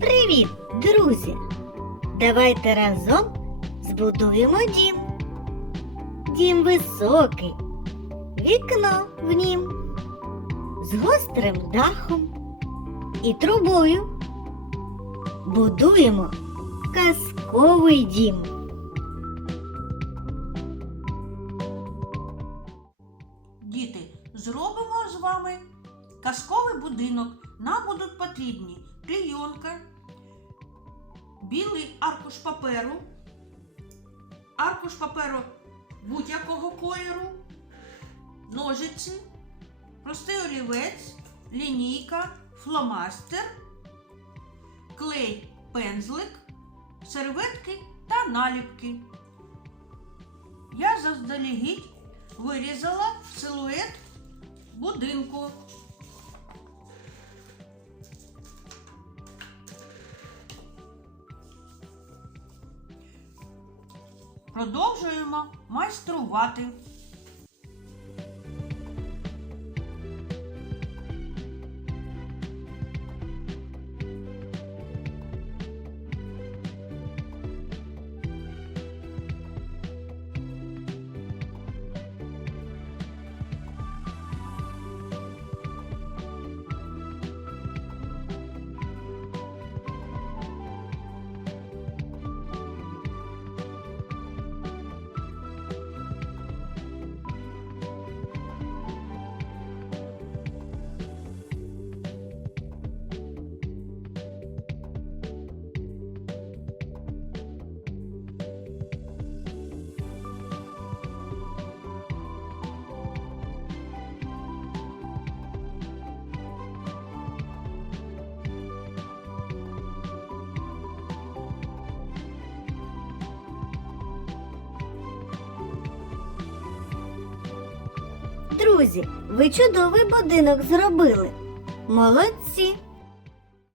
Привіт, друзі! Давайте разом збудуємо дім. Дім високий, вікно в нім, з гострим дахом і трубою. Будуємо казковий дім. Діти, зробимо з вами казковий будинок. Нам будуть потрібні клейонка, білий аркуш паперу, аркуш паперу будь-якого кольору, ножиці, простий олівець, лінійка, фломастер, клей, пензлик, серветки та наліпки. Я заздалегідь вирізала силует будинку. Продовжуємо майструвати. Друзі, ви чудовий будинок зробили. Молодці!